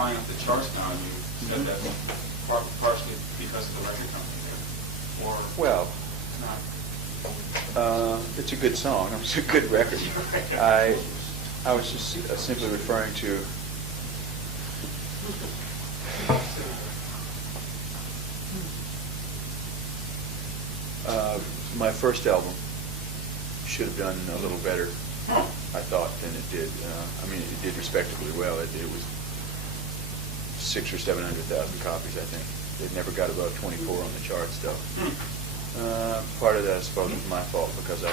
climbing up the charts now, and you said that partially because of the record company there, or well, not? It's a good song. It's a good record. I was just simply referring to my first album should have done a little better, I thought, than it did. I mean, it did respectably well. It was 600,000 or 700,000 copies, I think. It never got above 24 on the charts, though. Part of that, I suppose, was my fault because I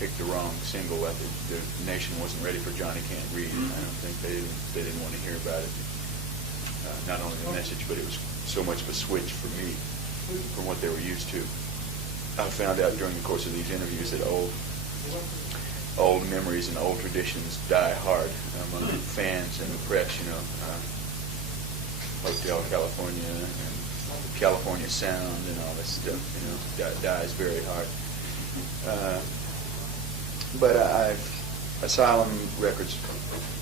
picked the wrong single. The nation wasn't ready for Johnny Can't Read. I don't think they didn't want to hear about it. Not only the message, but it was so much of a switch for me from what they were used to. I found out during the course of these interviews that old memories and old traditions die hard among fans and the press. Hotel California and California Sound and all this stuff, dies very hard. But Asylum Records,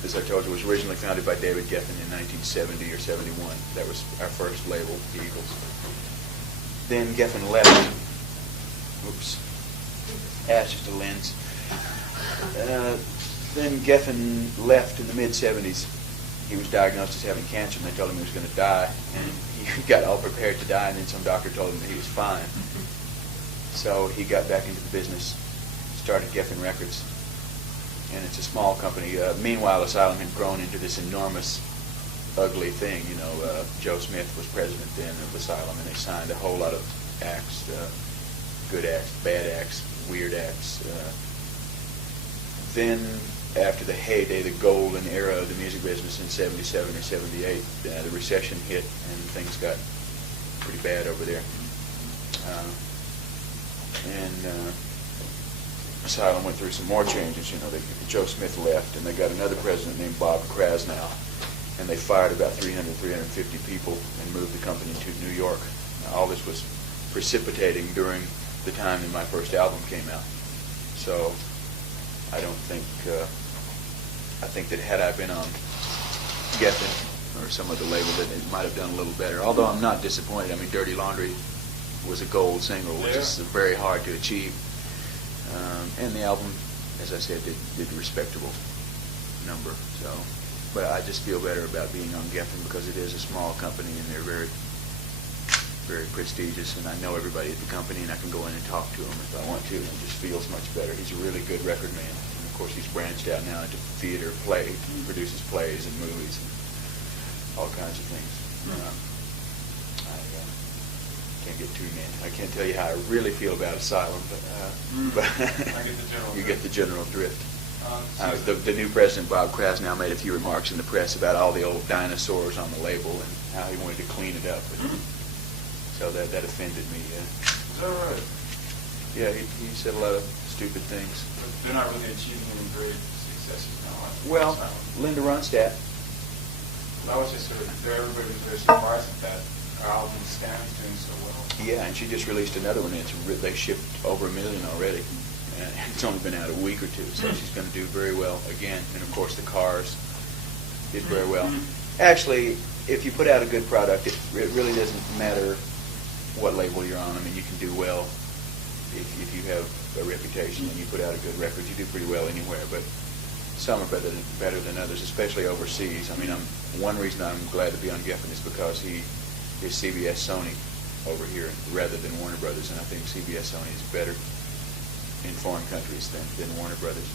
as I told you, was originally founded by David Geffen in 1970 or 71. That was our first label, the Eagles. Then Geffen left. Oops. It's just a lens. Then Geffen left in the mid-70s. He was diagnosed as having cancer, and they told him he was going to die. And he got all prepared to die, and then some doctor told him that he was fine. So he got back into the business, started Geffen Records. And it's a small company. Meanwhile, Asylum had grown into this enormous, ugly thing. Joe Smith was president then of Asylum, and they signed a whole lot of acts, good acts, bad acts, weird acts. Then, after the heyday, the golden era of the music business in 77 or 78, the recession hit and things got pretty bad over there. Asylum went through some more changes. Joe Smith left, and they got another president named Bob Krasnow, and they fired about 350 people and moved the company to New York. All this was precipitating during the time that my first album came out. So I don't think, I think that had I been on Geffen or some other label, that it might have done a little better. Although I'm not disappointed. I mean, Dirty Laundry was a gold single, which is very hard to achieve. And the album, as I said, did a respectable number. So, but I just feel better about being on Geffen because it is a small company and they're very, very prestigious. And I know everybody at the company, and I can go in and talk to him if I want to. And it just feels much better. He's a really good record man. And of course, he's branched out now into theater, play. He produces plays and movies and all kinds of things. I can't get too many. I can't tell you how I really feel about Asylum, but I get the general you get the general drift. The new president, Bob Krasnow, made a few remarks in the press about all the old dinosaurs on the label and how he wanted to clean it up. So that offended me. Is that right? Yeah, he said a lot of stupid things. But they're not really achieving any great successes now. Well, Linda Ronstadt. I was just everybody was very surprised at that. Our album Stan's doing so well. Yeah, and she just released another one. They shipped over 1 million already. And it's only been out a week or two, so she's going to do very well again. And of course, the Cars did very well. Actually, if you put out a good product, it really doesn't matter what label you're on. I mean, you can do well if you have a reputation and you put out a good record. You do pretty well anywhere, but some are better than others, especially overseas. I mean, one reason I'm glad to be on Geffen is because he is CBS Sony over here rather than Warner Brothers, and I think CBS Sony is better in foreign countries than Warner Brothers.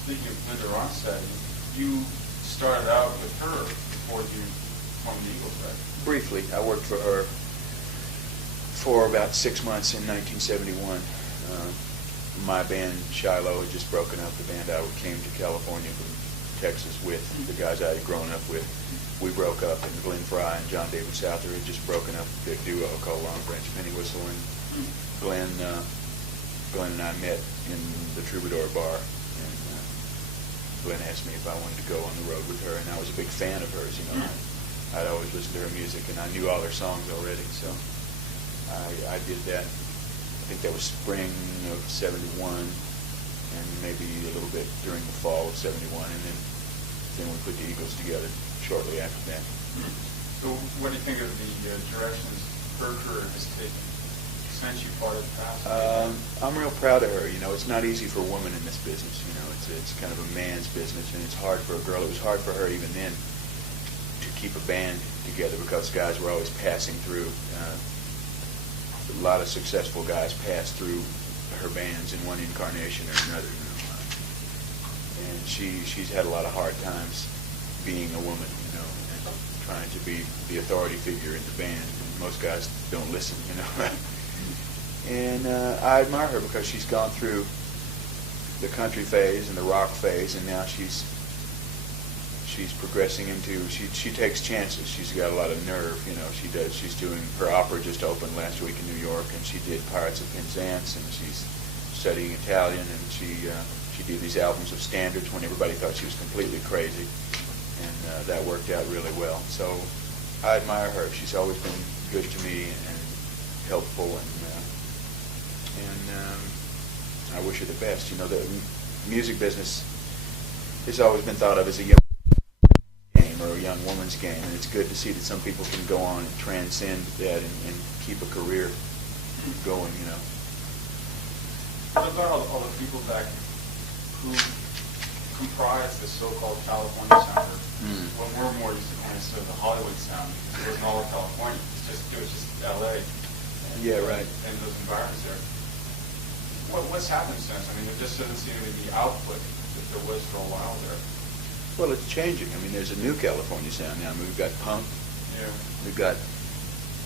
Speaking of Linda Ronstadt, you started out with her before you formed the Eagles, right? Briefly. I worked for her for about 6 months in 1971. My band, Shiloh, had just broken up. The band I came to California from Texas with, the guys I had grown up with. We broke up, and Glenn Fry and John David Souther had just broken up a duo called Long Branch Penny Whistle, and Glenn and I met in the Troubadour Bar, and Glenn asked me if I wanted to go on the road with her, and I was a big fan of hers. I'd always listened to her music, and I knew all her songs already, so I did that. I think that was spring of 71, and maybe a little bit during the fall of 71, and then we put the Eagles together. shortly after that. So what do you think of the directions her career has taken since you parted past? I'm real proud of her. You know, it's not easy for a woman in this business. You know, it's kind of a man's business, and it's hard for a girl. It was hard for her even then to keep a band together because guys were always passing through. A lot of successful guys passed through her bands in one incarnation or another. You know, and she's had a lot of hard times being a woman. You know, and trying to be the authority figure in the band. And most guys don't listen. You know. And I admire her because she's gone through the country phase and the rock phase, and now she's progressing into, she takes chances. She's got a lot of nerve, you know. She's doing, her opera just opened last week in New York, and she did Pirates of Penzance, and she's studying Italian, and she did these albums of standards when everybody thought she was completely crazy, and that worked out really well. So I admire her. She's always been good to me and helpful, and I wish her the best. You know, the music business has always been thought of as a young game or a young woman's game, and it's good to see that some people can go on and transcend that and keep a career going, you know. What about all the people back who comprise the so-called California sound, or what we're more used to calling sort of the Hollywood sound, because it wasn't all of California, it was just L.A. Yeah, right. And those environments there. What's happened since? I mean, there just doesn't seem to be the output that there was for a while there. Well, it's changing. I mean, there's a new California sound now. I mean, we've got punk. Yeah. We've got,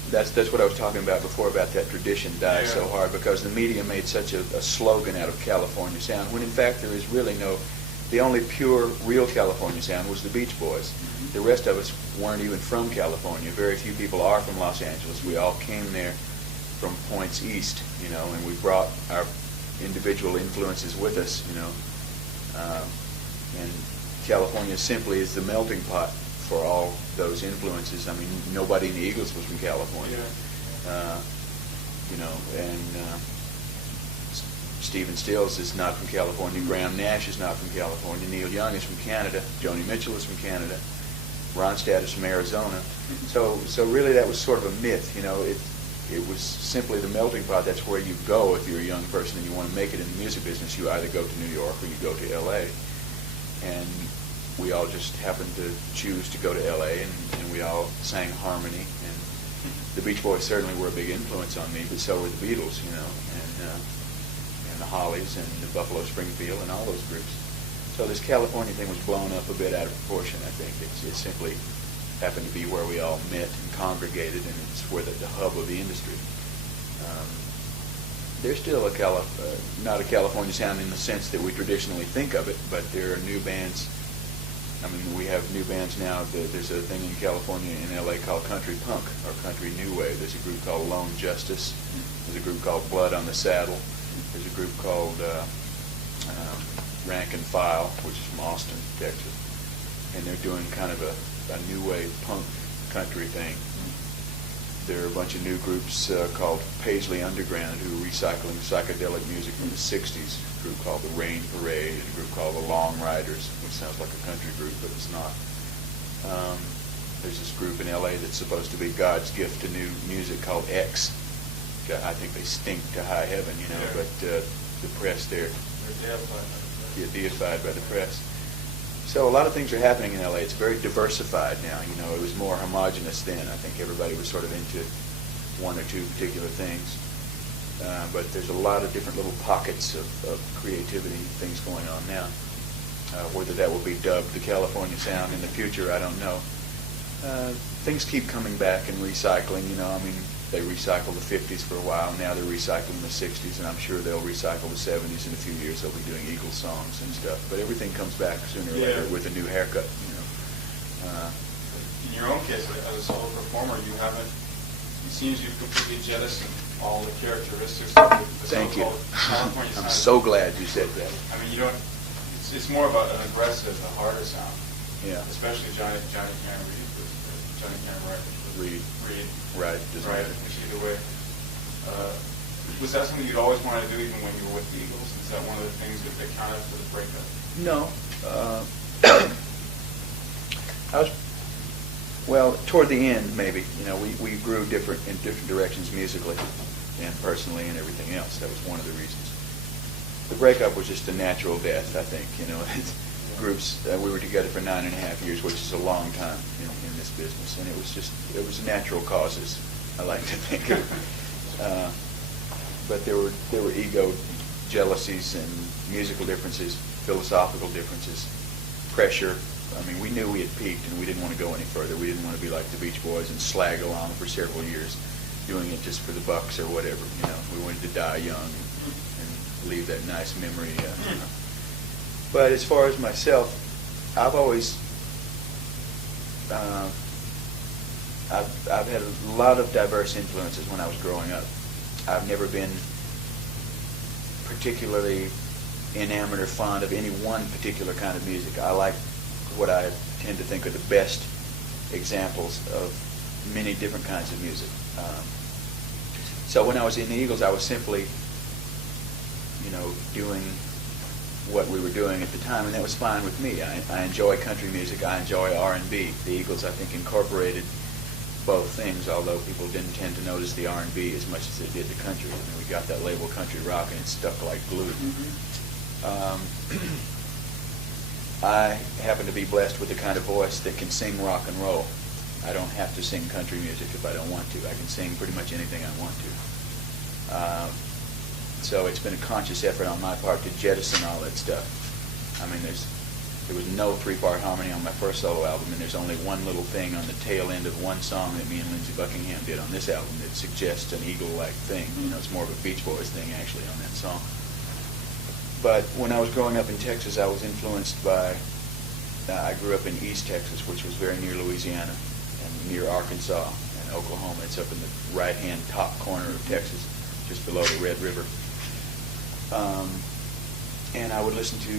that's what I was talking about before, about that tradition died so hard because the media made such a slogan out of California sound, when in fact there is really no, the only pure, real California sound was the Beach Boys. Mm-hmm. The rest of us weren't even from California. Very few people are from Los Angeles. We all came there from points east, you know, and we brought our individual influences with us, you know, and California simply is the melting pot for all those influences. I mean, nobody in the Eagles was from California, you know, and Stephen Stills is not from California, Graham Nash is not from California, Neil Young is from Canada, Joni Mitchell is from Canada, Ronstadt is from Arizona. So really that was sort of a myth, you know. It was simply the melting pot. That's where you go if you're a young person and you want to make it in the music business. You either go to New York or you go to L.A. And we all just happened to choose to go to L.A. and we all sang harmony. And the Beach Boys certainly were a big influence on me, but so were the Beatles, you know, and the Hollies and the Buffalo Springfield and all those groups. So this California thing was blown up a bit out of proportion, I think. It simply happened to be where we all met and congregated, and it's where the hub of the industry. There's still not a California sound in the sense that we traditionally think of it, but there are new bands. I mean, we have new bands now. There's a thing in California, in L.A. called country punk, or country new wave. There's a group called Lone Justice. There's a group called Blood on the Saddle. There's a group called Rank and File, which is from Austin, Texas. And they're doing kind of a new wave punk country thing. There are a bunch of new groups called Paisley Underground who are recycling psychedelic music from the 60s. A group called the Rain Parade, and a group called the Long Riders, which sounds like a country group, but it's not. There's this group in L.A. that's supposed to be God's gift to new music called X. I think they stink to high heaven, you know, but the press there, they're deified by the press. So a lot of things are happening in L.A. It's very diversified now. You know, it was more homogenous then. I think everybody was sort of into one or two particular things. But there's a lot of different little pockets of creativity and things going on now. Whether that will be dubbed the California sound in the future, I don't know. Things keep coming back and recycling. You know, I mean, they recycled the 50s for a while. Now they're recycling the 60s, and I'm sure they'll recycle the 70s in a few years. They'll be doing Eagles songs and stuff. But everything comes back sooner or later with a new haircut, you know. In your own case, as a solo performer, you haven't, it seems you've completely jettisoned all the characteristics of the so-called California sound. I'm so glad you said that. I mean, you don't, it's more about an aggressive, a harder sound. Yeah. Especially Johnny Can Reed. Right. Right. Which either way. Was that something you'd always wanted to do even when you were with the Eagles? Is that one of the things that accounted for the breakup? No. Well, toward the end, maybe. You know, we grew in different directions musically and personally and everything else. That was one of the reasons. The breakup was just a natural death, I think. You know, groups. We were together for 9.5 years, which is a long time in this business, and it was natural causes. I like to think. But there were ego, jealousies, and musical differences, philosophical differences, pressure. I mean, we knew we had peaked, and we didn't want to go any further. We didn't want to be like the Beach Boys and slag along for several years, doing it just for the bucks or whatever. You know, we wanted to die young and leave that nice memory. But as far as myself, I've always I've had a lot of diverse influences when I was growing up. I've never been particularly enamored or fond of any one particular kind of music. I like what I tend to think are the best examples of many different kinds of music. So when I was in the Eagles, I was simply, you know, doing what we were doing at the time, and that was fine with me. I enjoy country music. I enjoy R&B. The Eagles, I think, incorporated both things, although people didn't tend to notice the R&B as much as they did the country. I mean, we got that label country rock, and it stuck like glue. I happen to be blessed with the kind of voice that can sing rock and roll. I don't have to sing country music if I don't want to. I can sing pretty much anything I want to. So it's been a conscious effort on my part to jettison all that stuff. I mean, there was no 3-part harmony on my first solo album, and there's only one little thing on the tail end of one song that me and Lindsey Buckingham did on this album that suggests an Eagle-like thing. You know, it's more of a Beach Boys thing, actually, on that song. But when I was growing up in Texas, I was influenced by, I grew up in East Texas, which was very near Louisiana, and near Arkansas and Oklahoma. It's up in the right-hand top corner of Texas, just below the Red River. And I would listen to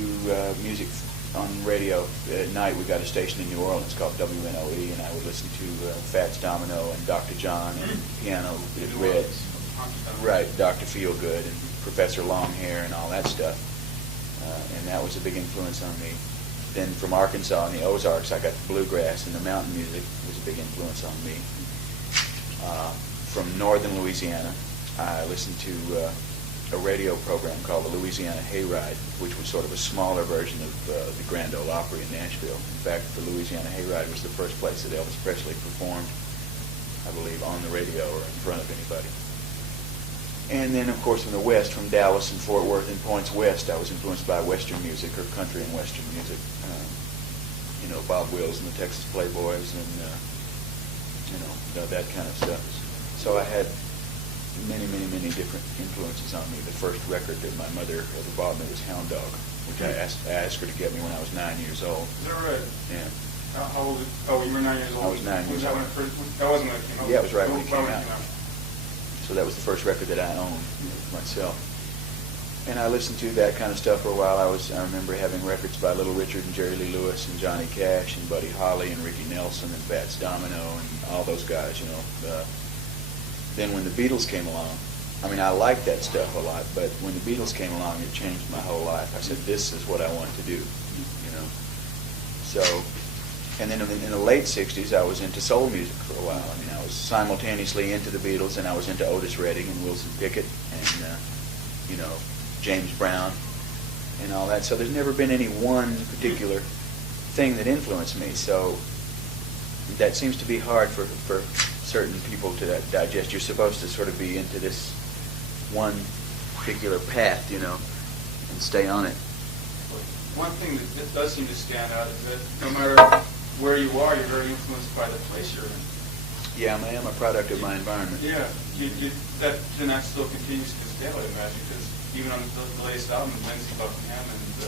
music on radio. At night, we got a station in New Orleans called WNOE, and I would listen to Fats Domino and Dr. John and Piano at Red. Right, Dr. Feelgood and Professor Longhair and all that stuff. And that was a big influence on me. Then from Arkansas and the Ozarks, I got the bluegrass, and the mountain music was a big influence on me. From northern Louisiana, I listened to a radio program called the Louisiana Hayride, which was sort of a smaller version of the Grand Ole Opry in Nashville. In fact, the Louisiana Hayride was the first place that Elvis Presley performed, I believe, on the radio or in front of anybody. And then, of course, from the West, from Dallas and Fort Worth and points west, I was influenced by Western music, or country and Western music. You know, Bob Wills and the Texas Playboys and, you know, that kind of stuff. So I had many, many, many different influences on me. The first record that my mother ever bought me was Hound Dog, which I asked her to get me when I was 9 years old. Is that right? Yeah. How old? Oh, you were 9 years old. I was 9 years old. That wasn't when it came out. Yeah, it was right when it came out. So that was the first record that I owned myself. And I listened to that kind of stuff for a while. I remember having records by Little Richard and Jerry Lee Lewis and Johnny Cash and Buddy Holly and Ricky Nelson and Fats Domino and all those guys, you know. Then when the Beatles came along, I mean, I liked that stuff a lot, but when the Beatles came along, it changed my whole life. I said, this is what I want to do, you know. So, and then in the late 60s, I was into soul music for a while. I mean, I was simultaneously into the Beatles, and I was into Otis Redding and Wilson Pickett and, you know, James Brown and all that. So there's never been any one particular thing that influenced me. So that seems to be hard for certain people to digest. You're supposed to sort of be into this one particular path, you know, and stay on it. One thing that does seem to stand out is that no matter where you are, you're very influenced by the place you're in. Yeah, I am a product of my environment. Yeah, that still continues to this day, I would imagine, because even on the latest album, Lindsey Buckingham and who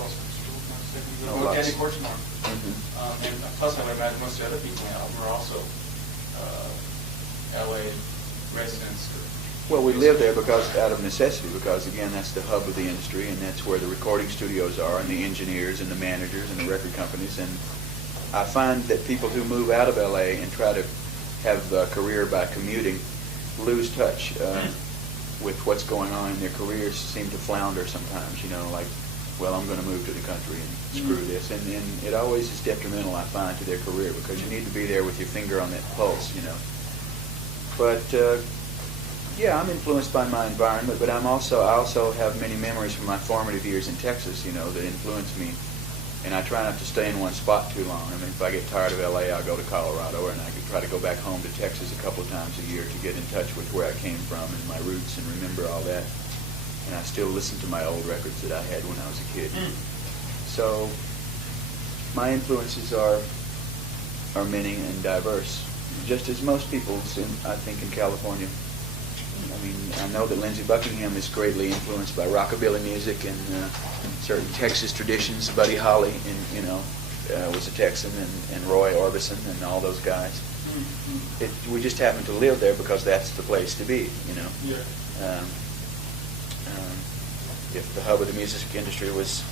else? Eddie Korchmar. And plus, I would imagine most of the other people on the album are also L.A. residents. Well, we live there because out of necessity, because, again, that's the hub of the industry, and that's where the recording studios are, and the engineers, and the managers, and the record companies. And I find that people who move out of L.A. and try to have a career by commuting lose touch with what's going on in their careers, seem to flounder sometimes, you know, like well, I'm going to move to the country and screw this. And it always is detrimental, I find, to their career, because you need to be there with your finger on that pulse, you know. But, yeah, I'm influenced by my environment, but I also have many memories from my formative years in Texas, you know, that influence me. And I try not to stay in one spot too long. I mean, if I get tired of L.A., I'll go to Colorado, and I could try to go back home to Texas a couple of times a year to get in touch with where I came from and my roots and remember all that. And I still listen to my old records that I had when I was a kid. So my influences are many and diverse, just as most people's, I think, in California. I mean, I know that Lindsey Buckingham is greatly influenced by rockabilly music and certain Texas traditions. Buddy Holly, was a Texan, and Roy Orbison and all those guys. We just happen to live there because that's the place to be, you know. Yeah. If the hub of the music industry was,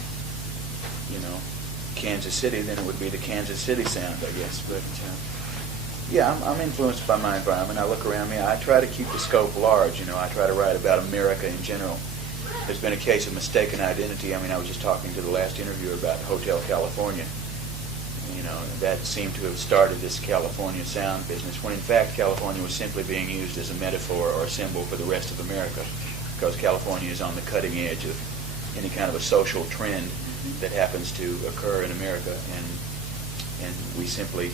Kansas City, then it would be the Kansas City sound, I guess. But yeah, I'm influenced by my environment. I look around me. I try to keep the scope large. I try to write about America in general. There's been a case of mistaken identity. I mean, I was just talking to the last interviewer about Hotel California. That seemed to have started this California sound business, when in fact California was simply being used as a metaphor or a symbol for the rest of America, because California is on the cutting edge of any kind of a social trend that happens to occur in America, and we simply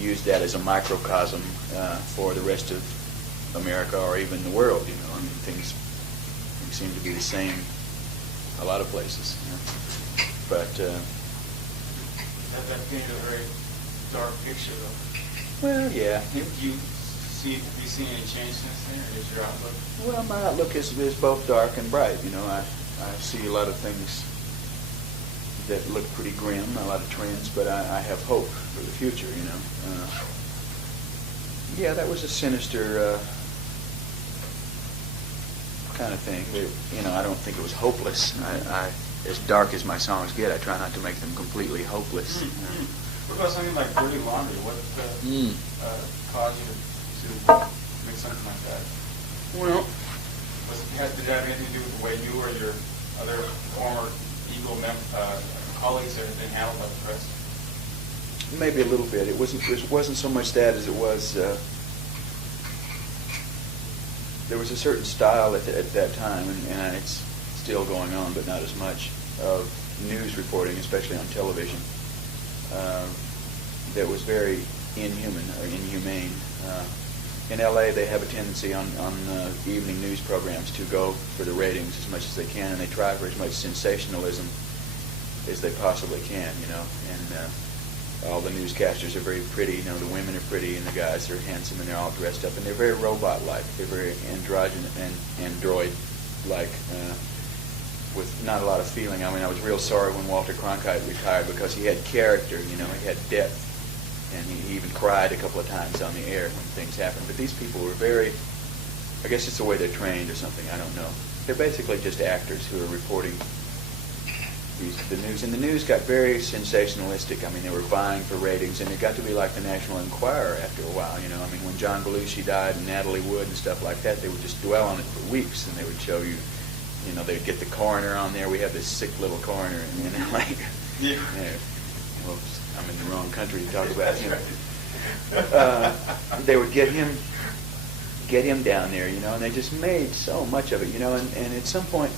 use that as a microcosm for the rest of America or even the world. I mean, things seem to be the same a lot of places. But that painted a very dark picture, though. Well, yeah. Do you see any change since then, or is your outlook? Well, my outlook is both dark and bright. I see a lot of things that look pretty grim, a lot of trends, but I have hope for the future. Yeah, that was a sinister kind of thing. But, I don't think it was hopeless. As dark as my songs get, I try not to make them completely hopeless. What about something like Dirty Laundry? What caused you to make something like that? Well, did it have anything to do with the way you or your other former Eagle colleagues have been handled by the press? maybe a little bit. It wasn't so much that as it was. There was a certain style at that time, and it's still going on, but not as much, of news reporting, especially on television, that was very inhuman or inhumane. In L.A., they have a tendency on evening news programs to go for the ratings as much as they can, and they try for as much sensationalism as they possibly can, and all the newscasters are very pretty, the women are pretty, and the guys are handsome, and they're all dressed up, and they're very robot-like, they're very androgynous and android-like, with not a lot of feeling. I mean, I was real sorry when Walter Cronkite retired, because he had character, he had depth, and he even cried a couple of times on the air when things happened. But these people were very, I guess it's the way they're trained or something, I don't know. They're basically just actors who are reporting the news. And the news got very sensationalistic. I mean, they were vying for ratings, and it got to be like the National Enquirer after a while, I mean, when John Belushi died and Natalie Wood and stuff like that, they would just dwell on it for weeks, and they would show you, they'd get the coroner on there. We have this sick little coroner in L.A. Yeah. Well, I'm in the wrong country to talk about him. They would get him down there, and they just made so much of it, and at some point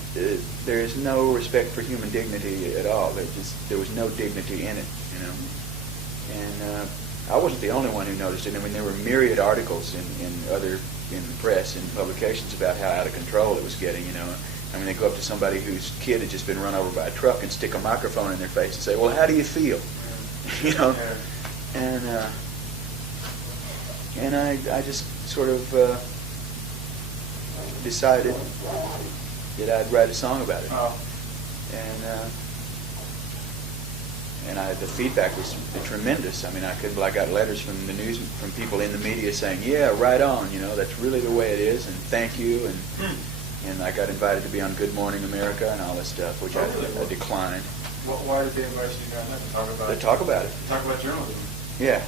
there is no respect for human dignity at all. There was no dignity in it, and I wasn't the only one who noticed it. I mean, there were myriad articles in the press and publications about how out of control it was getting, I mean, they go up to somebody whose kid had just been run over by a truck and stick a microphone in their face and say, "Well, how do you feel?" And I just sort of decided that I'd write a song about it. Oh. And the feedback was tremendous. I mean, I got letters from the news, from people in the media saying, "Yeah, right on, that's really the way it is, and thank you." And I got invited to be on Good Morning America and all this stuff, which I declined. Why did they invite you down there to talk about it? To talk about it. Talk about journalism. Yeah.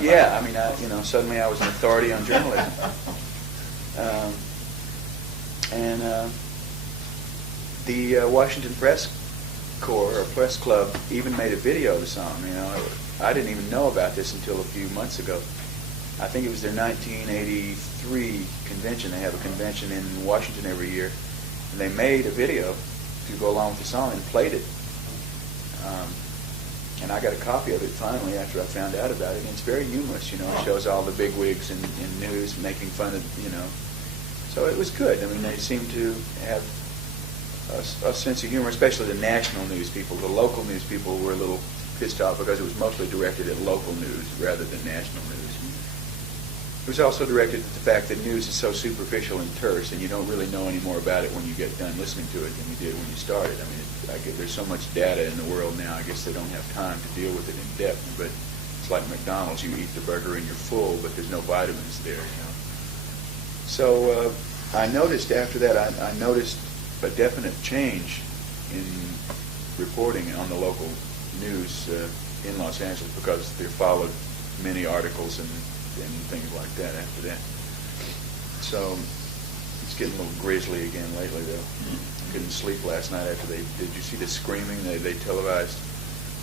Yeah, I mean, suddenly I was an authority on journalism. The Washington Press Corps or Press Club even made a video of the song. You know, I didn't even know about this until a few months ago. I think it was their 1983 convention. They have a convention in Washington every year, and they made a video to go along with the song and played it. And I got a copy of it finally after I found out about it. And it's very humorous, you know. It shows all the bigwigs in news making fun of, you know. So it was good. I mean, they seemed to have a sense of humor, especially the national news people. The local news people were a little pissed off because it was mostly directed at local news rather than national news. It was also directed at the fact that news is so superficial and terse, and you don't really know any more about it when you get done listening to it than you did when you started. I mean, there's so much data in the world now, I guess they don't have time to deal with it in depth, but it's like McDonald's. You eat the burger and you're full, but there's no vitamins there, you know. So I noticed after that, I noticed a definite change in reporting on the local news in Los Angeles because there followed many articles and things like that after that. So it's getting a little grisly again lately, though. I couldn't sleep last night after did you see the screaming? They televised,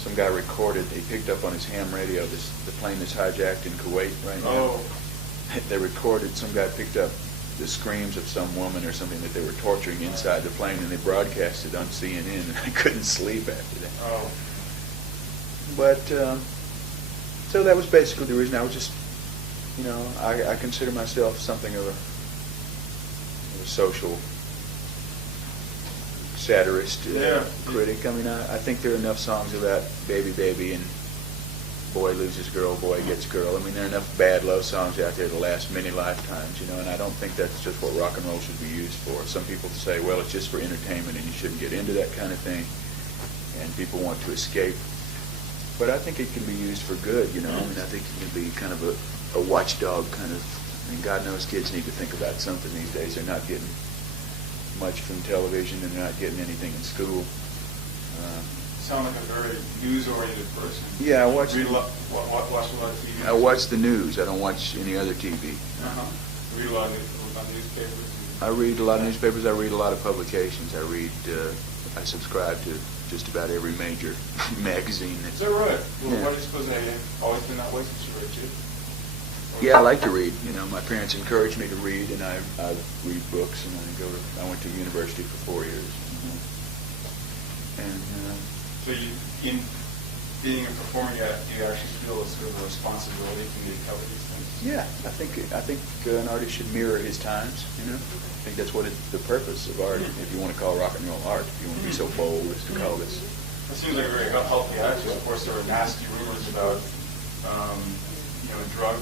some guy recorded, he picked up on his ham radio, the plane that's hijacked in Kuwait right now. Oh. They recorded, some guy picked up the screams of some woman or something that they were torturing inside the plane, and they broadcast it on CNN, and I couldn't sleep after that. Oh. But, so that was basically the reason. I was just, you know, I consider myself something of a social satirist, critic. I mean, I think there are enough songs about baby, baby, and boy loses girl, boy gets girl. I mean, there are enough bad love songs out there to last many lifetimes, you know, and I don't think that's just what rock and roll should be used for. Some people say, well, it's just for entertainment and you shouldn't get into that kind of thing, and people want to escape. But I think it can be used for good, you know. I mean, I think it can be kind of a watchdog kind of, I mean, God knows kids need to think about something these days. They're not getting much from television, and they're not getting anything in school. Sound like a very news-oriented person. Yeah, I watch. Watch a lot of TV. I watch the news. I don't watch any other TV. Read a lot of newspapers. I read a lot of newspapers. I read a lot of publications. I subscribe to just about every major magazine. Is that right? Well, why do you suppose I always been that way since you were a kid? Yeah, I like to read. You know, my parents encouraged me to read, and I read books, and I went to university for 4 years. And so in being a performer, you actually feel a sort of a responsibility to cover these things? Yeah, I think an artist should mirror his times, you know. I think that's what the purpose of art, if you want to call rock and roll art, if you want to be so bold as to call this. That seems like a very healthy attitude. Of course, there were nasty rumors about, drug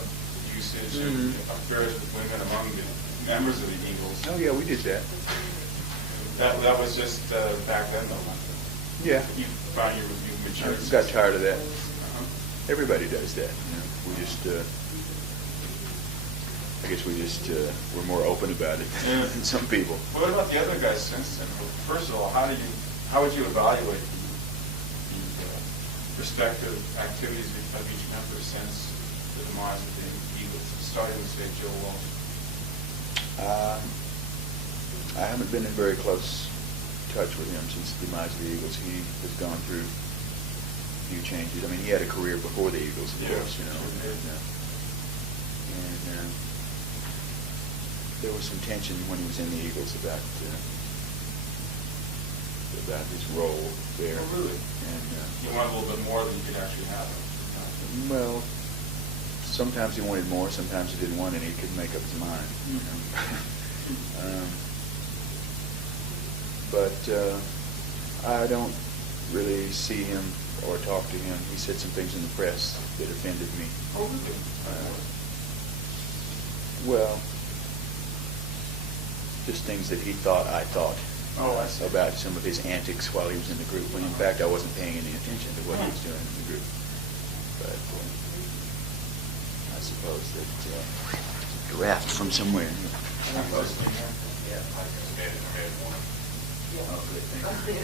usage and affairs with women among the members of the Eagles. Oh yeah, we did that. That was just back then, though. Yeah. You found you matured. I got tired of that. Everybody does that. You know, we just, I guess we just were more open about it than some people. What about the other guys since then? Well, first of all, how would you evaluate the respective activities of each member since the demise of the Eagles, starting with, say, Joe Walsh? I haven't been in very close touch with him since the demise of the Eagles. He has gone through a few changes. I mean, he had a career before the Eagles, of course, you know. And there was some tension when he was in the Eagles about his role there. Oh, really? And you wanted a little bit more than you could actually have. Well, sometimes he wanted more, sometimes he didn't want any. He couldn't make up his mind. You know? But I don't really see him or talk to him. He said some things in the press that offended me. Oh, really? Well, just things that he thought I thought. Oh, I see. About some of his antics while he was in the group, when in fact I wasn't paying any attention to what he was doing in the group. But I suppose that draft from somewhere. Oh, good, thank you.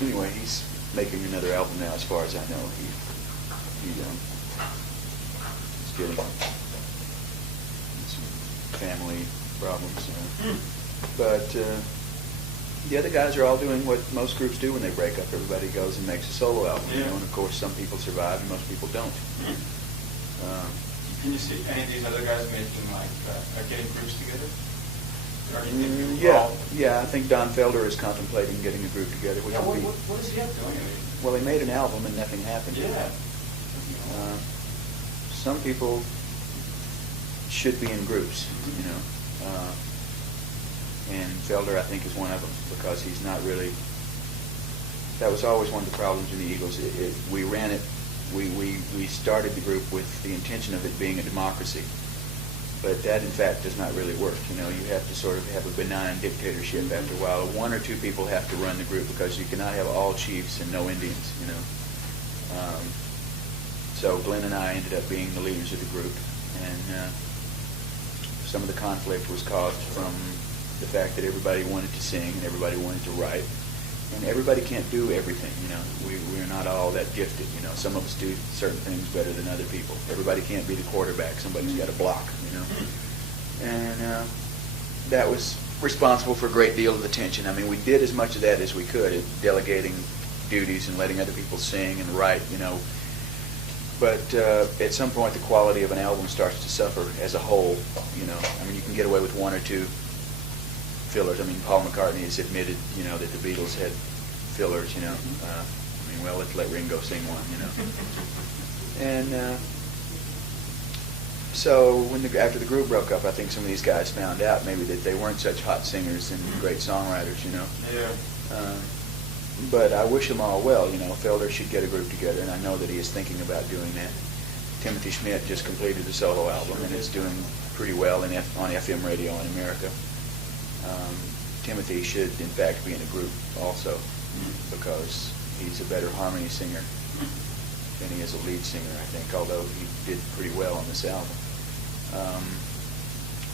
Anyway, he's making another album now, as far as I know. He's getting family problems. But the other guys are all doing what most groups do when they break up. Everybody goes and makes a solo album. Yeah. And of course, some people survive and most people don't. Can you see any of these other guys making getting groups together? Or do you think Yeah. I think Don Felder is contemplating getting a group together. Which would be, what is he up doing? well, he made an album and nothing happened. Yeah. Some people should be in groups, you know. And Felder, I think, is one of them because he's not really. That was always one of the problems in the Eagles. We ran it. We started the group with the intention of it being a democracy, but that in fact does not really work. You know, you have to sort of have a benign dictatorship after a while. One or two people have to run the group because you cannot have all chiefs and no Indians. You know. So Glenn and I ended up being the leaders of the group, and some of the conflict was caused from the fact that everybody wanted to sing and everybody wanted to write. And everybody can't do everything, you know. We're not all that gifted, you know. Some of us do certain things better than other people. Everybody can't be the quarterback. Somebody's got to block, you know. And that was responsible for a great deal of the tension. I mean, we did as much of that as we could at delegating duties and letting other people sing and write, you know. But at some point, the quality of an album starts to suffer as a whole, you know. I mean, you can get away with one or two fillers. I mean, Paul McCartney has admitted, you know, that the Beatles had fillers, you know. I mean, well, let's let Ringo sing one, you know. And so after the group broke up, I think some of these guys found out maybe that they weren't such hot singers and great songwriters, you know. Yeah. But I wish them all well, you know. Felder should get a group together, and I know that he is thinking about doing that. Timothy Schmidt just completed a solo album, and it's doing pretty well on FM radio in America. Timothy should, in fact, be in a group also, because he's a better harmony singer than he is a lead singer, I think, although he did pretty well on this album.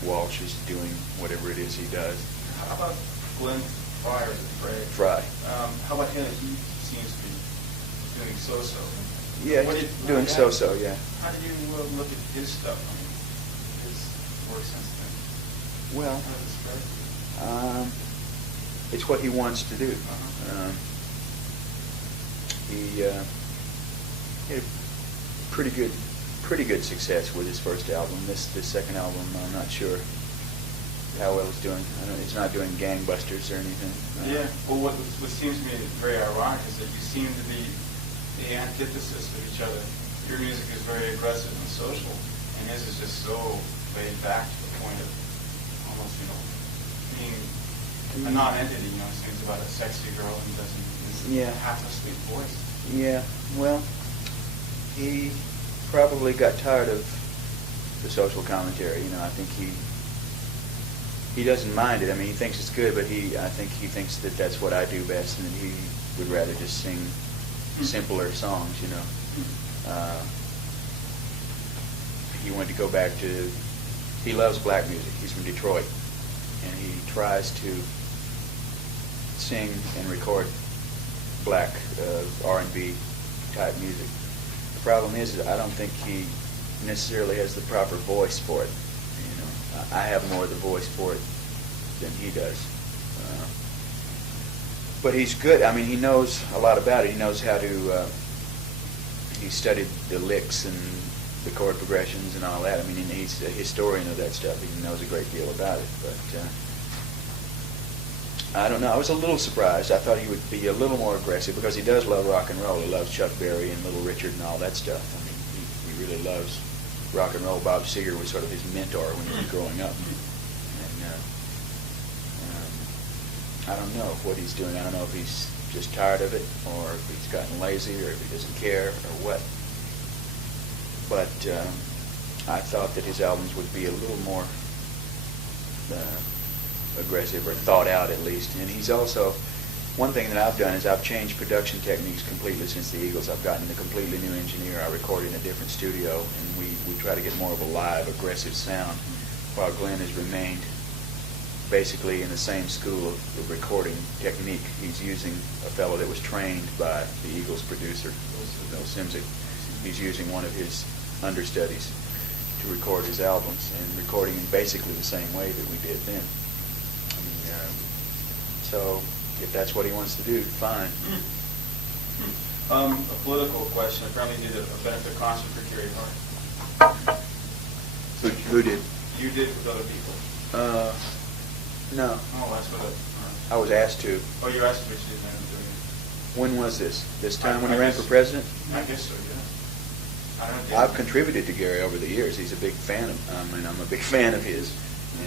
Walsh is doing whatever it is he does. How about Glenn Fry? Fry. How about him? He seems to be doing so-so. Yeah, he's doing so-so, yeah. How did you look at his stuff? I mean, his work since then? Well, How does it spread? it's what he wants to do. He had pretty good success with his first album. This second album, I'm not sure how well it's doing. It's not doing gangbusters or anything. Yeah. Well, what seems to me very ironic is that you seem to be the antithesis of each other. Your music is very aggressive and social, and his is just so laid back to the point of almost, you know, being a non-entity. You know, he sings about a sexy girl and doesn't have a sweet voice. Yeah. Well, he probably got tired of the social commentary. You know, I think he doesn't mind it. I mean, he thinks it's good, but I think he thinks that that's what I do best, and that he would rather just sing simpler songs, you know. He wanted to go back to. He loves black music. He's from Detroit, and he tries to sing and record black R&B type music. The problem is that I don't think he necessarily has the proper voice for it. You know, I have more of the voice for it than he does. But he's good. I mean, he knows a lot about it. He knows how to. He studied the licks and the chord progressions and all that. I mean, he's a historian of that stuff. He knows a great deal about it. But I don't know. I was a little surprised. I thought he would be a little more aggressive because he does love rock and roll. He loves Chuck Berry and Little Richard and all that stuff. I mean, he really loves rock and roll. Bob Seger was sort of his mentor when he was growing up. And I don't know what he's doing. I don't know if he's just tired of it, or if he's gotten lazy, or if he doesn't care, or what. But I thought that his albums would be a little more aggressive, or thought out at least. And he's also, one thing that I've done is I've changed production techniques completely since the Eagles. I've gotten a completely new engineer. I record in a different studio, and we try to get more of a live, aggressive sound, while Glenn has remained basically in the same school of recording technique. He's using a fellow that was trained by the Eagles producer, Bill Simzik. He's using one of his understudies. to record his albums, and recording in basically the same way that we did then. I mean, so if that's what he wants to do, fine. A political question. Apparently you did a benefit concert for Gary Hart. Who did? You did with other people. No. Oh, that's what I was asked to. Oh, you asked me to do it. When was this? This time when he ran for president? I guess so, yeah. I've contributed to Gary over the years. He's a big fan of, I'm a big fan of his,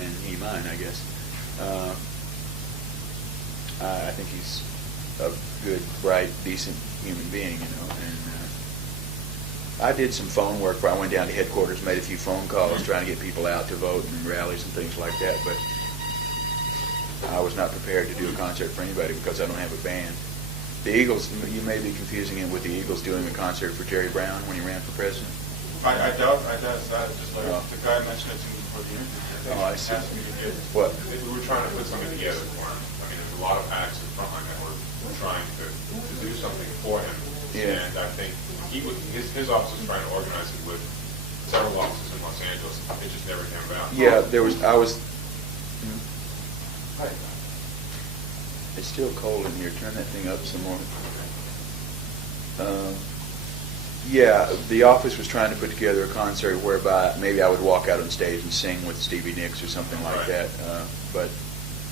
and he mine, I guess. I think he's a good, bright, decent human being, you know. And I did some phone work where I went down to headquarters, made a few phone calls, trying to get people out to vote and rallies and things like that. But I was not prepared to do a concert for anybody because I don't have a band. The Eagles, you may be confusing it with the Eagles doing a concert for Jerry Brown when he ran for president. I doubt that. Just like the guy mentioned it to me before the interview. Oh, I see. Asked me to get What? We were trying to put something together for him. I mean, there's a lot of acts in Frontline that were trying to do something for him. Yeah. And I think his office was trying to organize it with several offices in Los Angeles. It just never came about. Yeah, It's still cold in here. Turn that thing up some more. Yeah, the office was trying to put together a concert whereby maybe I would walk out on stage and sing with Stevie Nicks or something like that. But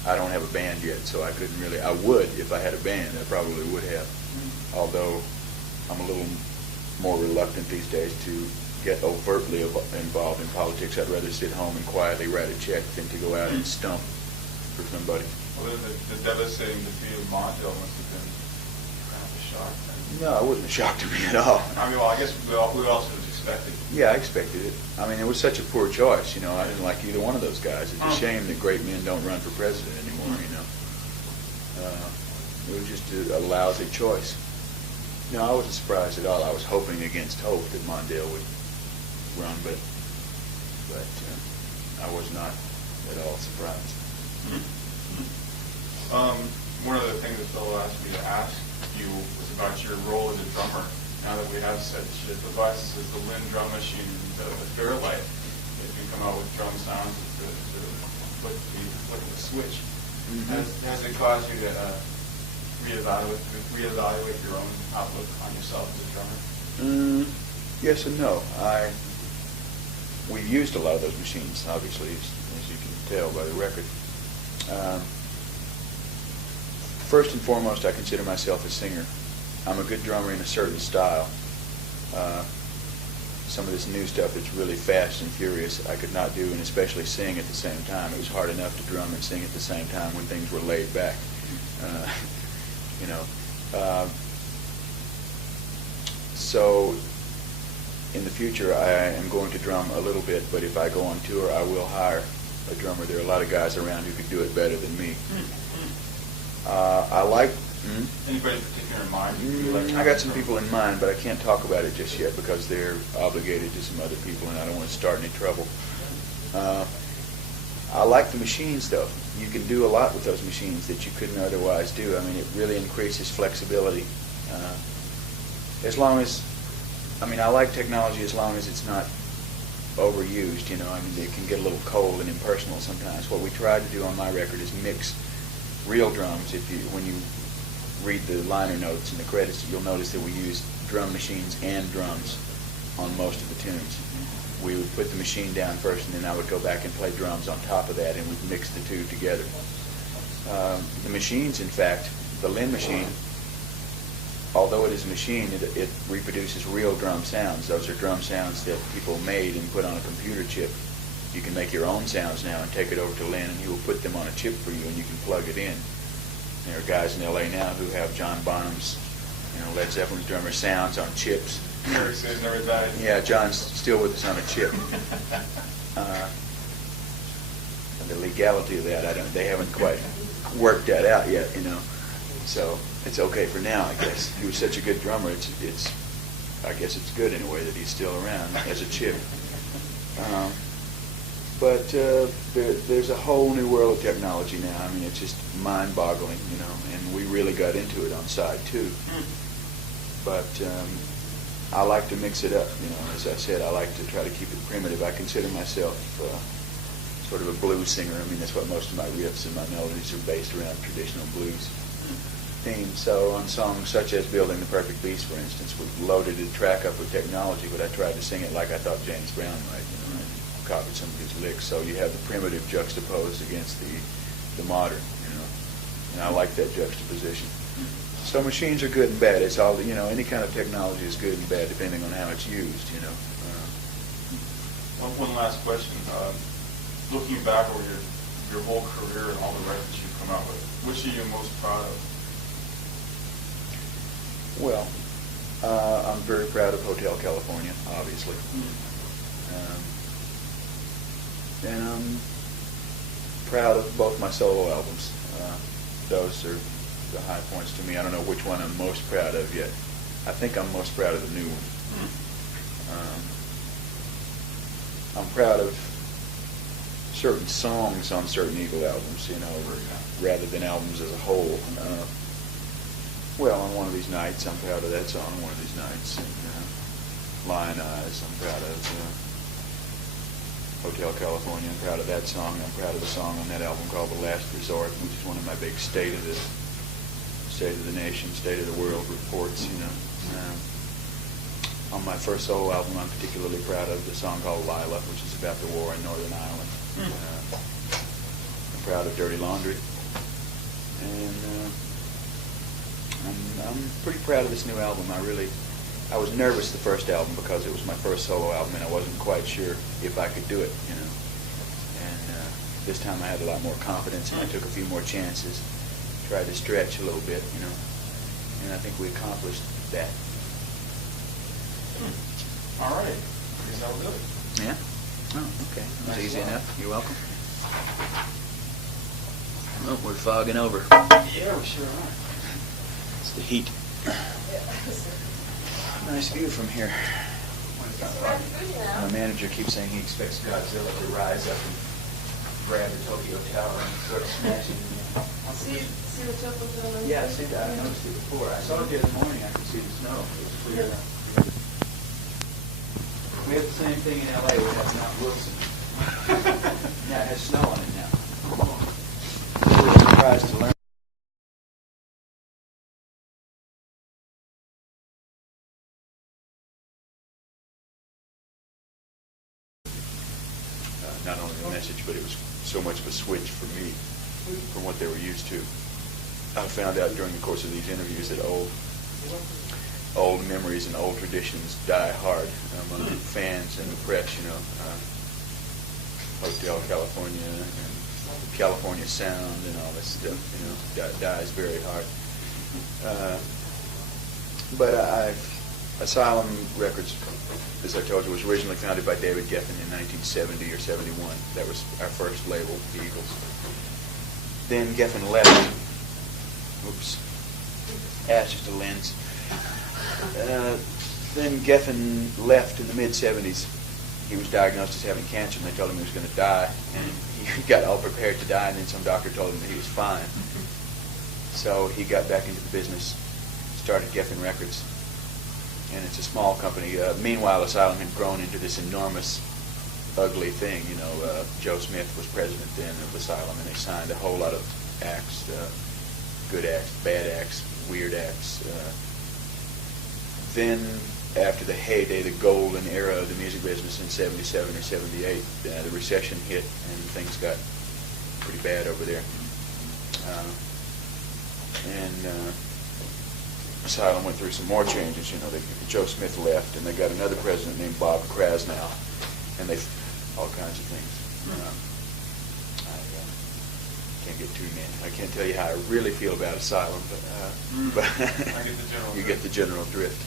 I don't have a band yet, so I couldn't really. I would if I had a band. I probably would have. Although I'm a little more reluctant these days to get overtly involved in politics. I'd rather sit home and quietly write a check than to go out and stump for somebody. Well, the devastating defeat of Mondale must have been kind of a shock. No, it wasn't a shock to me at all. I mean, well, I guess we also was expected. Yeah, I expected it. I mean, it was such a poor choice, you know. I didn't like either one of those guys. It's a shame that great men don't run for president anymore, you know. It was just a lousy choice. No, I wasn't surprised at all. I was hoping against hope that Mondale would run, but I was not at all surprised. One of the things that Phil asked me to ask you was about your role as a drummer. Now that we have such devices as the Lynn drum machine and the Fairlight, that can come out with drum sounds to flip the switch. Has it caused you to reevaluate your own outlook on yourself as a drummer? Yes and no. We've used a lot of those machines, obviously, as you can tell by the record. First and foremost, I consider myself a singer. I'm a good drummer in a certain style. Some of this new stuff that's really fast and furious I could not do, and especially sing at the same time. It was hard enough to drum and sing at the same time when things were laid back. So in the future I am going to drum a little bit, but if I go on tour I will hire a drummer. There are a lot of guys around who could do it better than me. I like... Anybody particular in mind? I got some people in mind, but I can't talk about it just yet because they're obligated to some other people and I don't want to start any trouble. I like the machines, though. You can do a lot with those machines that you couldn't otherwise do. I mean, it really increases flexibility. As long as... I like technology as long as it's not overused, you know. I mean, it can get a little cold and impersonal sometimes. What we tried to do on my record is mix real drums. When you read the liner notes and the credits, you'll notice that we used drum machines and drums on most of the tunes. We would put the machine down first, and then I would go back and play drums on top of that, and we'd mix the two together. The machines, in fact, the Lynn machine, although it is a machine, it reproduces real drum sounds. Those are drum sounds that people made and put on a computer chip. You can make your own sounds now and take it over to Lynn, and he will put them on a chip for you, and you can plug it in. There are guys in L.A. now who have John Bonham's, Led Zeppelin's drummer sounds on chips. Never says never died. Yeah, John's still with us on a chip. The legality of that, they haven't quite worked that out yet, So it's okay for now, I guess. He was such a good drummer. I guess it's good in a way that he's still around as a chip. But there's a whole new world of technology now. I mean, it's just mind-boggling, and we really got into it on side 2. But I like to mix it up. You know, as I said, I like to try to keep it primitive. I consider myself sort of a blues singer. I mean, that's what most of my riffs and my melodies are based around, traditional blues themes. So on songs such as Building the Perfect Beast, for instance, we loaded the track up with technology, but I tried to sing it like I thought James Brown might. You know, I copied some of his licks. So you have the primitive juxtaposed against the modern, you know. And I like that juxtaposition. So machines are good and bad. It's all, you know, any kind of technology is good and bad depending on how it's used, you know. One last question. Looking back over your whole career and all the records you've come out with, which are you most proud of? Well, I'm very proud of Hotel California, obviously. And I'm proud of both my solo albums. Those are the high points to me. I don't know which one I'm most proud of yet. I think I'm most proud of the new one. I'm proud of certain songs on certain Eagle albums, you know, rather than albums as a whole. Well, on One of These Nights, I'm proud of that song, One of These Nights. And Lion Eyes, I'm proud of Hotel California, I'm proud of that song. I'm proud of the song on that album called The Last Resort, which is one of my big State of the Nation, State of the World reports, you know. On my first solo album, I'm particularly proud of the song called Lila, which is about the war in Northern Ireland. I'm proud of Dirty Laundry. And I'm pretty proud of this new album. I was nervous the first album because it was my first solo album and I wasn't quite sure if I could do it, you know. And this time I had a lot more confidence and I took a few more chances, tried to stretch a little bit, you know. And I think we accomplished that. All right. I guess that was it. Yeah? Oh, okay. That was easy enough. You're welcome. Oh, we're fogging over. Yeah, we sure are. It's the heat. Nice view from here. My manager keeps saying he expects Godzilla to rise up and grab the Tokyo Tower and start smashing it. See the Tokyo Tower? Yeah, I see that. I noticed it before. I saw it the other morning. I could see the snow. It was clear. We have the same thing in L.A. We have Mount Wilson. Yeah, it has snow on it now. I was surprised to learn. Not only the message, but it was so much of a switch for me from what they were used to. I found out during the course of these interviews that old memories and old traditions die hard among fans and the press, you know. Hotel California and California Sound and all this stuff, you know, dies very hard. But Asylum Records, as I told you, was originally founded by David Geffen in 1970 or 71. That was our first label, the Eagles. Then Geffen left. Oops. That's just a lens. Then Geffen left in the mid-70s. He was diagnosed as having cancer, and they told him he was going to die. And he got all prepared to die, and then some doctor told him that he was fine. So he got back into the business, started Geffen Records. And it's a small company. Meanwhile, Asylum had grown into this enormous, ugly thing. You know, Joe Smith was president then of Asylum, and they signed a whole lot of acts, good acts, bad acts, weird acts. Then, after the heyday, the golden era of the music business in 77 or 78, the recession hit, and things got pretty bad over there. Asylum went through some more changes. You know, Joe Smith left, and they got another president named Bob Krasnow, and they all kinds of things. I can't get too many. I can't tell you how I really feel about Asylum, but I get the general you drift. get the general drift.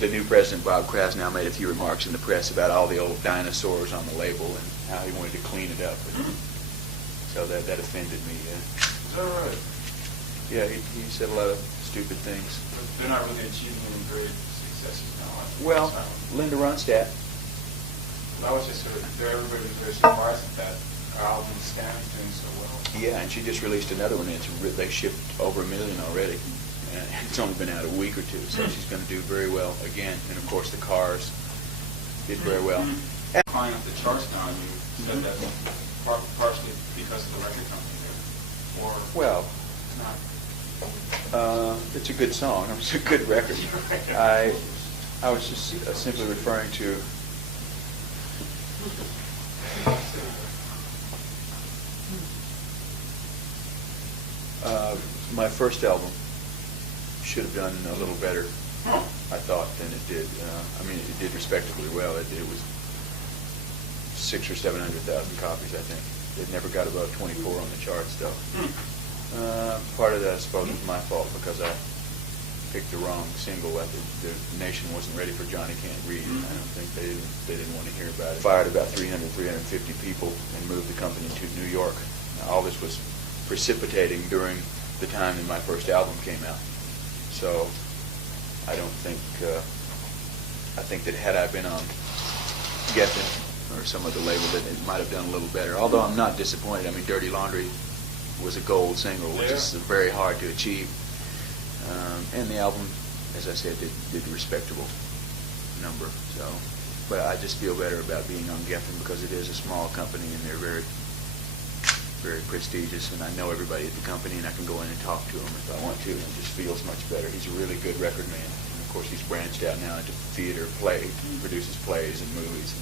The new president, Bob Krasnow, made a few remarks in the press about all the old dinosaurs on the label and how he wanted to clean it up. So that offended me. Is that right? Yeah, he said a lot of stupid things. But they're not really achieving any great successes now. Well, Linda Ronstadt. That was just everybody was very surprised that our album Scan is doing so well. Yeah, and she just released another one. They shipped over 1 million already. and it's only been out a week or two, so she's going to do very well again. And of course, the Cars did very well. Climbing up the charts now, and you said that partially because of the record company, or Well, not. it's a good song. It's a good record. I was just simply referring to my first album should have done a little better, I thought, than it did. I mean, it did respectably well. It was 600,000 or 700,000 copies, I think. It never got above 24 on the charts, though. Part of that, I suppose, was my fault because I picked the wrong single. The nation wasn't ready for Johnny Can't Read. I don't think they didn't want to hear about it. Fired about 350 people and moved the company to New York. Now, all this was precipitating during the time that my first album came out. So I don't think, I think that had I been on Geffen or some other label, that it might have done a little better. Although I'm not disappointed. I mean, Dirty Laundry was a gold single, which is very hard to achieve. And the album, as I said, did a respectable number. So, but I just feel better about being on Geffen because it is a small company and they're very, very prestigious, and I know everybody at the company, and I can go in and talk to him if I want to, and it just feels much better. He's a really good record man, and of course he's branched out now into theater, play, he produces plays and movies.